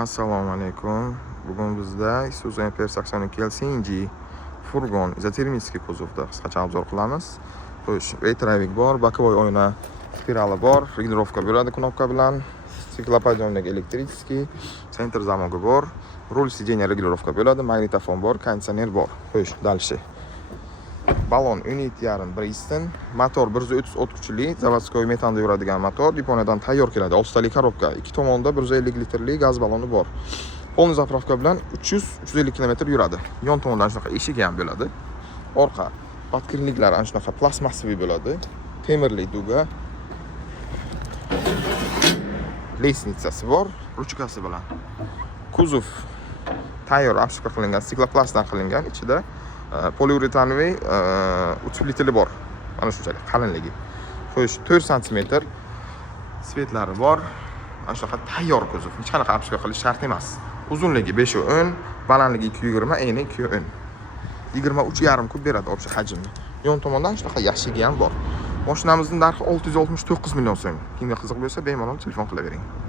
Assalomu alaykum. Bugun bizda Isuzu MPR82 CNG furgon izotermический kuzovda qisqacha obzor qilamiz. Xo'sh, Waytravik bor, bokovoy oyna spirali bor, regulirovka bo'ladi knopka bilan, tsiklopodiumdagi elektriskiy, senter zamogi bor, rul сиденья regulirovka bo'ladi, magnitofon bor, konditsioner bor. Xo'sh, dalshi. Balon 17,5 Bristol, motor 130 o't kuchli, zavodskoy metanda yuradigan motor, Yaponiyadan tayyor keladi. 6 talik korobka, ikki tomonda 150 litrli gaz baloni bor. Polni zapravka bilan 300-350 km yuradi. Yon tomondan shunaqa eshigi ham bo'ladi. Orqa podkirliklari ana shunaqa plastmassiviy bo'ladi. Temirli duga. Lesnitsasi bor, ruchkasi bilan. Kuzov tayyor apshka qilingan, stikloplastdan qilingan, ichida poliuretanoviy utspliteli bor. Mana shunchalik qalinligi. Xo'sh, 4 sm svetlari bor. Mana shunaqa tayyor kuzov. Hech qanaqa apshka qilish shart emas. Uzunligi 5,10, balandligi 2,20, eni 2,10. 23,5 kub beradi общий hajmni. Yon tomondan shunaqa yashigi ham bor. Mashinamizning narxi 669 million so'm. Kimga qiziq bo'lsa, bemalol telefon qilavering.